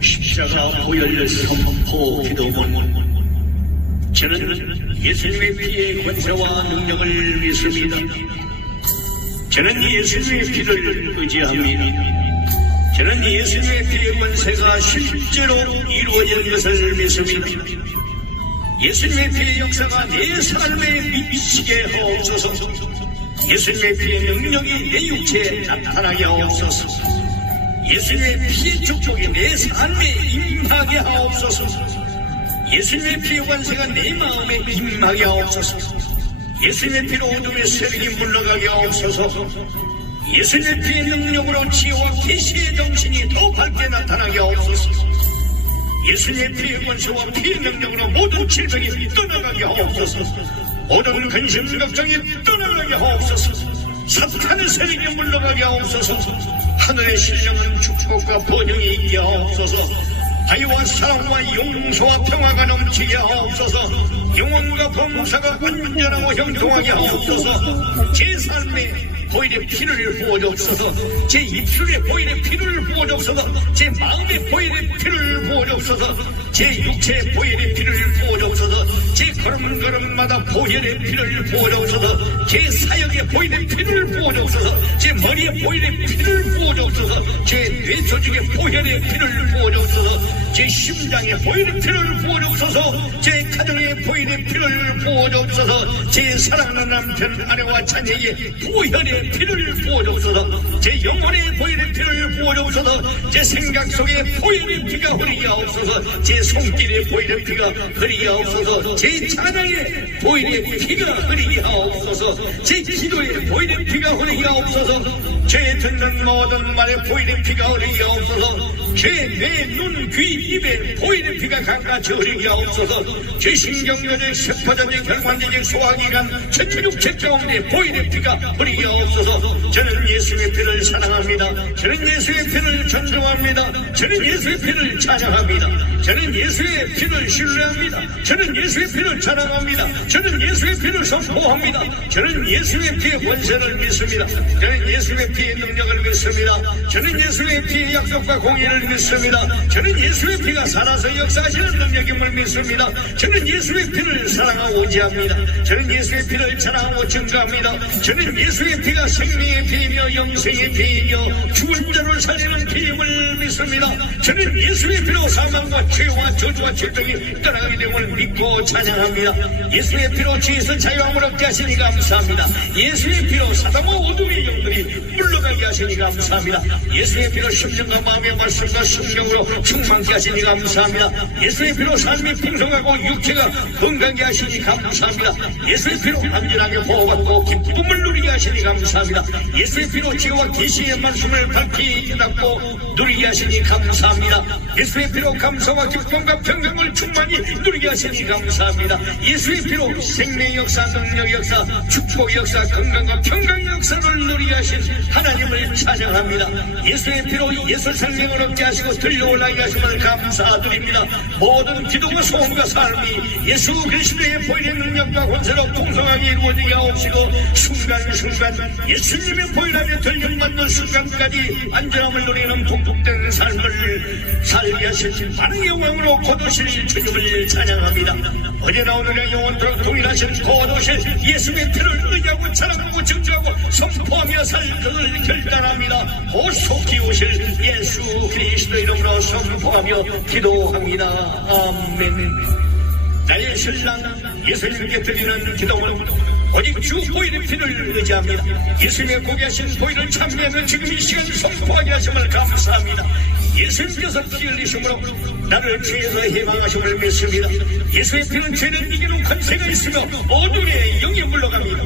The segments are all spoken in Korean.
십자가 보혈 선포 기도문. 저는 예수님의 피의 권세와 능력을 믿습니다. 저는 예수님의 피를 의지합니다. 저는 예수님의 피의 권세가 실제로 이루어지는 것을 믿습니다. 예수님의 피의 역사가 내 삶에 미치게 하옵소서. 예수님의 피의 능력이 내 육체에 나타나게 하옵소서. 예수님의 피의 축복이 내 삶에 임하게 하옵소서. 예수님의 피의 권세가 내 마음에 임하게 하옵소서. 예수님의 피로 어둠의 세력이 물러가게 하옵소서. 예수님의 피의 능력으로 지혜와 계시의 정신이 더 밝게 나타나게 하옵소서. 예수님의 피의 권세와 피의 능력으로 모든 질병이 떠나가게 하옵소서. 모든 근심 걱정이 떠나가게 하옵소서. 사탄의 세력이 물러가게 하옵소서. 하늘의 신령한 축복과 번영이 있게 하옵소서. 자유와 사랑과 용서와 평화가 넘치게 하옵소서. 영혼과 범사가 완전하고 형통하게 하옵소서. 제 삶에 보혈의 피를 부어주옵소서. 제 입술에 보혈의 피를 부어주옵소서. 제 마음에 보혈의 피를 부어주옵소서. 제 육체에 보혈의 피를 부어주옵소서. 제 걸음걸음마다 보혈의 피를 부어주옵소서. 제 사역에 보혈의 피를 부어주옵소서. 제 머리에 보혈의 피를 부어주옵소서. 제 뇌조직에 보혈의 피를 부어주옵소서. 제 심장에 보혈의 피를 부어주옵소서. 제 가정에 보혈의 피를 부어주옵소서. 제 사랑하는 남편 아내와 자녀에게 보혈의 피를 부어주옵소서. 제 영혼에 보혈의 피를 부어주옵소서. 제 생각 속에 보혈의 피가 흐르게 하옵소서. 제 손길에 보혈의 피가 흐르게 하옵소서. 제 찬양에 보혈의 피가 흐르게 하옵소서. 제 기도에 보혈의 피가 흐르게 하옵소서. 제 듣는 모든 말에 보혈의 피가 흐르게 하옵소서. 제 뇌, 눈, 귀, 입에 보혈의 피가 강같이 흐르게 하옵소서. 제 신경조직, 세포조직, 혈관조직, 소화기관, 전육체 가운데 보혈의 피가 흐르게 하옵소서. 저는 예수의 피를 사랑합니다. 저는 예수의 피를 존중합니다. 저는 예수의 피를 찬양합니다. 저는 예수의 피를 신뢰합니다. 저는 예수의 피를 자랑합니다. 저는 예수의 피를 선포합니다. 저는 예수의 피의 권세를 믿습니다. 저는 예수의 피의 능력을 믿습니다. 저는 예수의 피의 약속과 공의를 믿습니다. 저는 예수의 피가 살아서 역사하시는 능력임을 믿습니다. 저는 예수의 피를 사랑하고 의지합니다. 저는 예수의 피를 자랑하고 증거합니다. 저는 예수의 피가 생명의 피이며 영생의 피이며 죽은 자를 살리는 피임을 믿습니다. 저는 예수의 피로 사망과 죄와 저주와 질병이 떠나가게 됨을 믿고 찬양합니다. 예수의 피로 죄에서 자유함을 얻게 하시니 감사합니다. 예수의 피로 사단과 어둠의 영들이 물러가게 하시니 감사합니다. 예수의 피로 심령과 마음의 말씀과 성령으로 충만케 하시니 감사합니다. 예수의 피로 삶이 풍성하고 육체가 건강하게 하시니 감사합니다. 예수의 피로 안전하게 보호받고 기쁨을 누리게 하시니 감사합니다. 예수의 피로 지혜와 계시의 말씀을 밝히 깨닫고 누리게 하시니 감사합니다. 예수의 피로 감사와 기쁨과 평강을 충만히 누리게 하시니 감사합니다. 예수의 피로 생명의 역사, 능력의 역사, 축복의 역사, 건강과 평강의 역사를 누리게 하신 하나님을 찬양합니다. 예수의 피로 예수 생명을 얻게 하시고 들려올라게 하심을 감사드립니다. 모든 기도와 소원과 삶이 예수 그리스도의 보혈의 능력과 권세로 풍성하게 이루어지게 하옵시고 순간순간 예수님의 보혈하며 들림받는 순간까지 안전함을 누리는 복된 삶을 살게 하신 많은 영광으로 거두실 주님을 찬양합니다. 어제나 오늘의 영원토록 동일하신 거두실 예수의 피를 의지하고 찬양하고 증거하고 선포하며 살 것을 결단합니다. 호속히 오실 예수 그리스도 이름으로 선포하며 기도합니다. 아멘. 나의 신랑 예수님께 드리는 기도는 오직 주 보혈의 피를 의지합니다. 예수님의 고귀하신 보혈을 참여하며 지금 이 시간 선포하게 하심을 감사합니다. 예수님께서 피 흘리심으로 나를 죄에서 해방하심을 믿습니다. 예수의 피는 죄를 이기는 권세가 있으며 어둠의 영이 물러갑니다.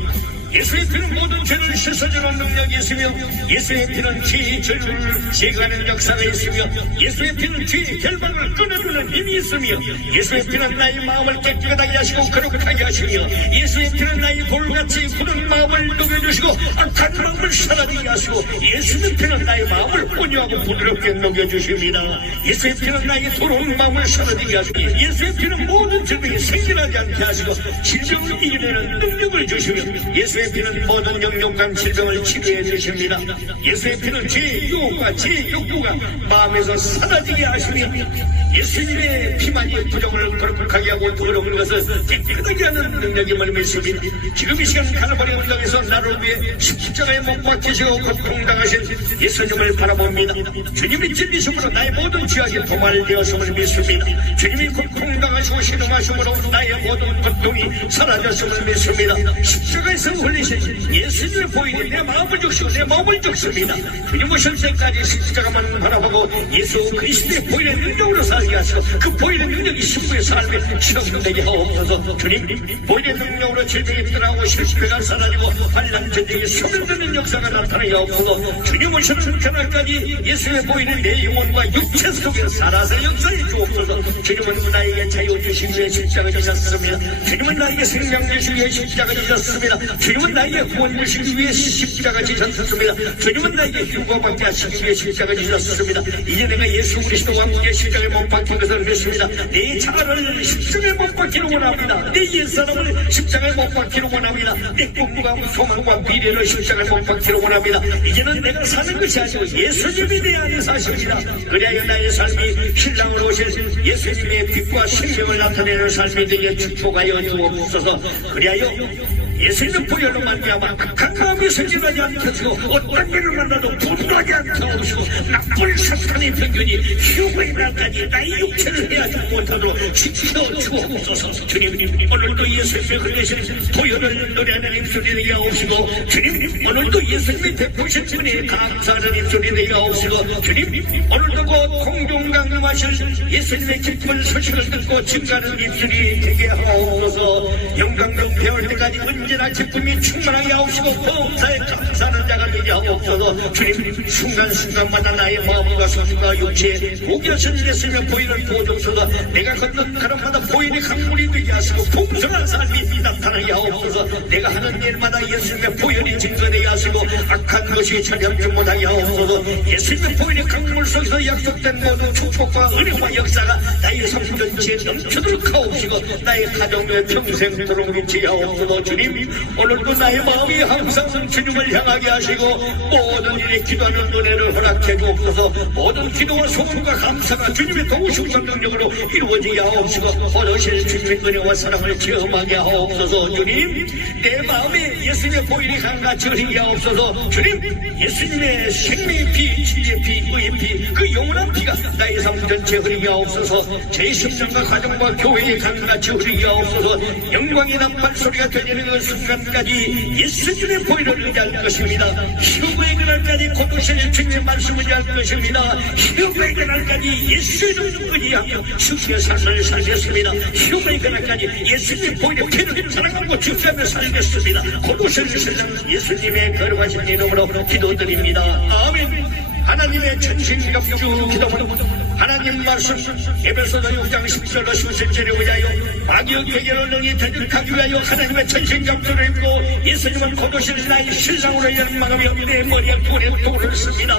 예수의 피는 모든 죄를 씻어주는 능력이 있으며 예수의 피는 죄의 죄를 제거하는 역사가 있으며 예수의 피는 죄의 결박을 끊어주는 힘이 있으며 예수의 피는 나의 마음을 깨끗하게 하시고 거룩하게 하시며 예수의 피는 나의 돌같이 굳은 마음을 녹여주시고 악한 마음을 사라지게 하시고 예수의 피는 나의 마음을 온유하고 부드럽게 녹여주십니다. 예수의 피는 나의 더러운 마음을 사라지게 하시고 예수의 피는 모든 질병이 생겨나지 않게 하시고 질병을 이겨내는 능력을 주시며 예수 예수의 피는 모든 영육간 질병을 치료해 주십니다. 예수의 피는 제 유혹과 제 욕구가 마음에서 사라지게 하시며 예수님의 피만이 부정을 거룩하게 하고 더러운 것을 깨끗하게 하는 능력임을 믿습니다. 지금 이 시간 갈보리 언덕에서 나를 위해 십자가에 못 박히시고 고통당하신 예수님을 바라봅니다. 주님이 찔리심으로 나의 모든 죄악이 도말되었음을 믿습니다. 주님이 고통당하시고 신음하심으로 나의 모든 고통이 사라졌음을 믿습니다. 십자가에서 흘리신 예수님의 보혈이 내 마음을 적시고 내 몸을 적습니다. 주님 오실 때까지 십자가만 바라보고 예수 그리스도의 보혈의 능력으로 살게 하시고 그 보혈의 능력이 신부의 삶에 체험되게 하옵소서. 주님 보혈의 능력으로 질병이 떠나고 실패가 사라지고 환난 전쟁이 소멸되는 역사가 나타나게 하옵소서. 주님 오시는 그날까지 예수의 보혈이 내 영혼과 육체 속에 살아서 역사해 주옵소서. 주님은 나에게 자유 주신 위해 십자가 지셨습니다. 주님은 나에게 생명 주신 위해 십자가 지셨습니다. 주님은 나에게 구원 주신 위해 십자가 지셨습니다. 주님은 나에게 휴거받게 하시기 위해 십자가 지셨습니다. 이제 내가 예수 그리스도와 함께 십자가에 못 박힌 것을 믿습니다. 내 자아를 십자가에 못 박히는 원합니다. 내 옛사람을 십자가에 못 박히는 원합니다. 내 꿈과 소망과 미래를 십자가에 못 박히는 원합니다. 이제는 내가 사는 것이 아니고 예수님이 내 안에 사십니다. 그래야 나의 삶이 신랑으로 오실 예수님의 빛과 생명을 나타내는 삶이 되게 축복하여 주옵소서. 그리하여 예수님의 보혈로 말미암아 악한 마음이 생겨나지 않게 하시고 어떤 일을 만나도 분노하지 않게 하시고 나쁜 사탄의 편견이 휴거의 날까지 나의 육체를 해하지 못하도록 지켜주옵소서. 주님 오늘도 예수님의 흘리신 보혈을 노래하는 입술이 되게 하옵시고 주님 오늘도 예수님의 베푸신 분에 감사하는 입술이 되게 하옵시고 주님 오늘도 곧 공중 강림하실 예수님의 기쁜 소식을 듣고 증가하는 입술이 되게 하옵소서. 영광도 배울 때까지 언제나 기쁨이 충만하게 하옵시고 범사에 감사하는 자가 되게 하옵소서. 주님 순간순간마다 나의 마음과 손과 육체에 고귀하신 예수님의 보혈을 부어주옵소서. 내가 걷는 걸음마다 보혈의 강물이 되게 하시고 풍성한 삶이 나타나게 하옵소서. 내가 하는 일마다 예수님의 보혈이 증거되게 하시고 악한 것이 전염지 못하게 하옵소서. 예수님의 보혈의 강물 속에서 약속된 모든 축복과 은혜와 역사가 나의 삶 전체에 넘치도록 하옵시고 나의 가정에 평생토록 미치게 하옵소서. 주님 오늘도 나의 마음이 항상 주님을 향하게 하시고 모든 일에 기도하는 은혜를 허락해 주옵소서. 모든 기도와 소망과 감사가 주님의 도우심과 능력으로 이루어지게 하옵시고 얻으실 주님의 은혜와 사랑을 체험하게 하옵소서. 주님 내 마음에 예수님의 보혈이 강같이 흐르게 하옵소서. 주님 예수님의 생명의 피, 진리의 피, 의의 피, 그 영원한 피가 나의 삶 전체에 흐르게 하옵소서. 제 심령과 가정과 교회에 강같이 흐르게 하옵소서. 영광의 남발소리가 들리는 그 순간까지 예수님의 보혈을 의지할 것입니다. 휴거의 그날까지 곧 오실 주님의 말씀을 의지할 것입니다. 휴거의 그날까지 예수의 이름을 의지하며 주님의 삶을 살겠습니다. 휴거의 그날까지 예수님의 보혈의 피를 사랑하고 주시하며 살겠습니다. 곧 오실 신랑 예수님의 거룩하신 이름으로 기도드립니다. 아멘. 하나님의 전신갑주 기도문 하나님 말씀 에베소서 6장 10절로 17절에 의하여 마귀의 계계를 능히 대적하기 위하여 하나님의 전신갑주를 입고 예수님은 곧 오실 나의 신랑으로 열망하며 내 머리에 돌에 돌을 씁니다.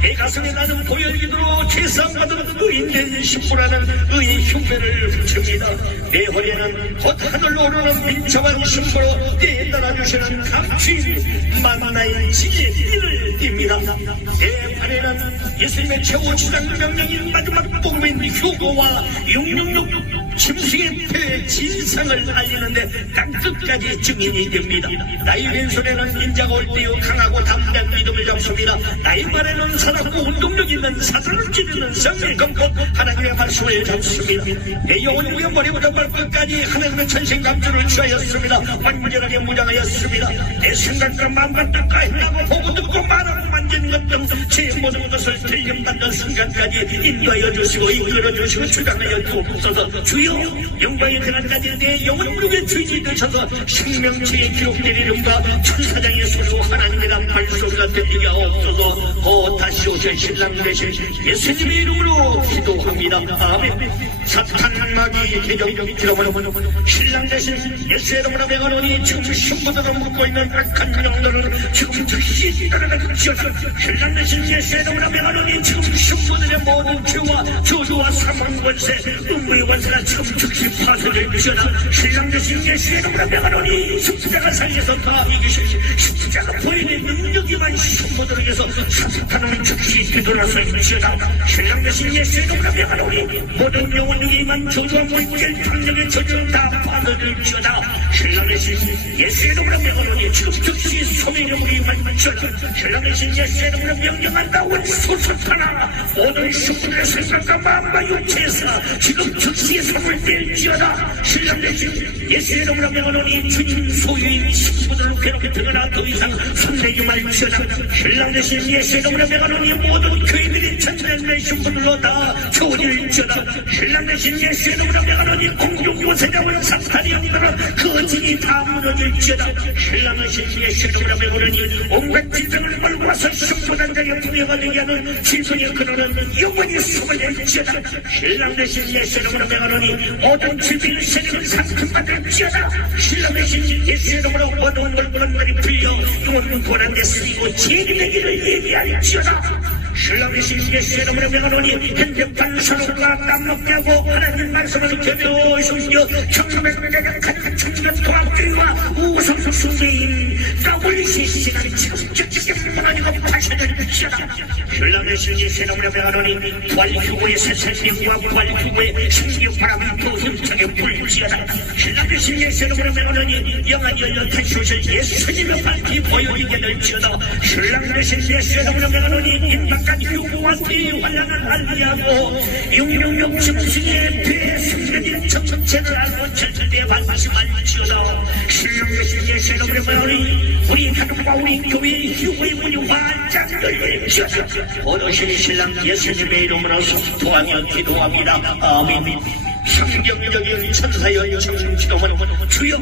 내 가슴에 나는 보혈기도로 죄사함받은 의인된 신부라는 의의 흉배를 붙입니다. 내 허리에는 곧 하늘로 오르는 민첩한 신부로 내 따라주시는 감추인 만나의 지혜의 띠를 띱니다. 내 발에는 예수님의 최고 지상 명령인 마지막 복음인 휴거와 666 짐승의 폐의 진상을 알리는데 땅끝까지 증인이 됩니다. 나의 왼손에는 인자가 올 때요 강하고 담대한 믿음을 잡습니다. 나의 발에는 살았고 운동력 있는 사탄을 찌르는 성의 검고 하나님의 말씀을 잡습니다. 내 영혼 위에 머리부터 발끝까지 하나님의 천신감주를 취하였습니다. 완전하게 무장하였습니다. 내 생각과 마음과 뜻과 행하고 보고 듣고 말하고 만진 것 등 제 모든 것을 들림받는 순간까지 인도하여 주시고 이끌어 주시고 주장하여 주옵소서. 주여 영광의 그날까지 내 영혼 무게 주인이 되셔서 생명체에 기록된 이름과 천사장의 소리로 하나님의 남발 소리가 들리게 하옵소서. 다시 오실 신랑 되신 예수님의 이름으로 기도합니다. 기도합니다. 아멘. 사탄 마귀 대적이 들어오는 신랑 대신 예수의 이름으로 명하노니 지금 신부들을 묻고 있는 악한 영들을 지금 즉시 따라가지어다. 신랑 대신 예수의 이름으로 명하노니 지금 신부들의 모든 죄와 저주와 사망 권세 음부의 권세가 지금 즉시 파쇄될 지어다. 신랑 대신 예수의 이름으로 명하노니 십자가 상에서 다 이기신 십자가 보이는 능력이만 신부들에게서 사탄은 즉시 뒤돌아서 지어다. 신랑 대신 예수의 이름으로 명하노니 모든 영혼 중에 임한 저주와 물질 강력의 저주는 다 파멸될지어다. 신랑 대신 예수의 이름으로 명하노니 지금 즉시 소명의 물이 임한 지어다. 신랑 대신 예수의 이름으로 명령한다. 원수 사탄아 모든 신부들의 생각과 마음과 육체에서 지금 즉시 손을 뗄지어다. 신랑 대신 예수의 이름으로 명하노니 주님 소유인 신부들로 괴롭게 등하나 더 이상 손대지 말지어다. 신랑 대신 예수의 이름으로 명하노니 모든 교인들이 천년의 신부들로 다 채워질지어다. 신랑 대신 예수의 이름으로 명하노니 공중 요새자와 사탄이 영들어 그 진이 다 무너질지어다. 신랑 대신 예수의 이름으로 명하노니 온갖 질병을 몰고 와서 신부단장의 분야가 되게 하는 질병의 근원은 영원히 숨어낼지어다. 신랑 대신 예수의 이름으로 명하노니 모든 질병의 세력을 상품받을지어다. 신랑 대신 예수의 이름으로 모든 물건들이 풀려 영원 고난에 쓰이고 재림되기를 예비할지어다. 신랑 대신 예수의 이름으로 명하노니 현대판 서로가 땀먹게 하고 하나님 말씀을 개묘히 숨겨 청명대가 가득한 청년 도학교와 우성 숭배인 까불리시 시간 지금 즉시 무너지고 파쇄될지어다. 신랑 대신 예수의 이름으로 명하노니 부활휴고의 새생명과 부활휴고의 신기바람을 또 힘차게 불지어다. 신랑 대신 예수의 이름으로 명하노니 영안이 열려 다시 오실 예수님의 밝히 보여지게 될지어다. 신랑 대신 예수의 이름으로 명하노니 임박한 휴고와 대환란을 알리하고 영영영 짐승의 배에 숨겨진 정체를 알고 절대 반심할지어다. 신랑 대신 예수의 이름으로 명하노니 우리 가족과 우리 교회의 휴고의 문이 활짝 열릴지어다. 어르신 신랑 예수님의 이름으로 소통하며 기도합니다. 아멘. 성경적인 천사여 정기도만 주여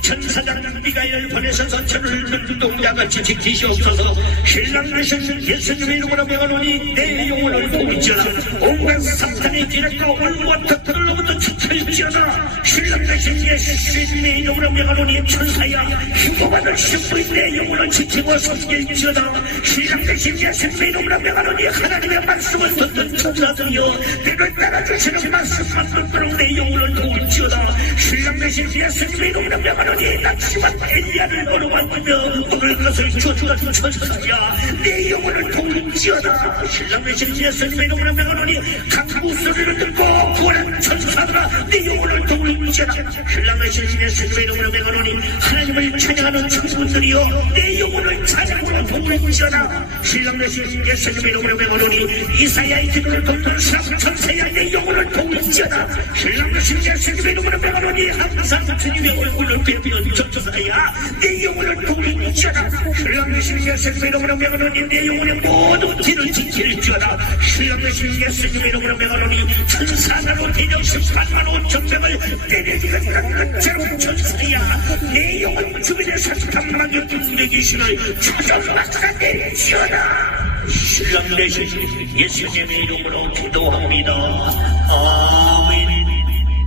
천사장 미가엘 보내셔서 저를 눈동자같이 지키시옵소서. 신랑 되신 예수님의 이름으로 명하노니 내 영혼을 보이지어다. 온갖 사탄의 기력과 올무와 덕들로부터 지킬지어다. 신랑 되신 예수님의 이름으로 명하노니 천사야 휴거받을 신부인 내 영혼을 지키고 섬길지어다. 신랑 되신 예수님의 이름으로 명하노니 하나님의 말씀을 듣는 천사들이여 내를 따라주시는 말씀만 듣도록 내 영혼을 도울지어다. 신랑 대신 예수님의 이름으로 명하노니 낙심한 엘리야를 걸어왔으며 먹을 것을 주어주던 천사야 내 영혼을 도울지어다. 신랑 대신 예수님의 이름으로 명하노니 강구 소리를 듣고 구원한 천사들아 내 영혼을 도울지어다. 신랑 대신 예수님의 이름으로 명하노니 하나님을 찬양하는 천군들이여 내 영혼을 찬양으로 도울지어다. 신랑 대신 예수님의 이름으로 명하노니 이사야의 기도를 돕는 천사야 내 영혼을 도울지어다. 신랑 대신 예수님의 이름으로 명하노니 항상 주님의 얼굴을 뵙는 천사야 내 영혼을 도울지어다. 신랑 대신 예수님의 이름으로 명하노니 내 영혼의 모든 길을 지킬지어다. 신랑 대신 예수님의 이름으로 명하노니 천사나로 대적 18만 5천 명을 때려주는 것처럼 천사야 내 영혼 주변의 사탄마귀 군대 귀신을 찾아막아낼지어다. 신랑 대신 예수님의 이름으로 기도합니다.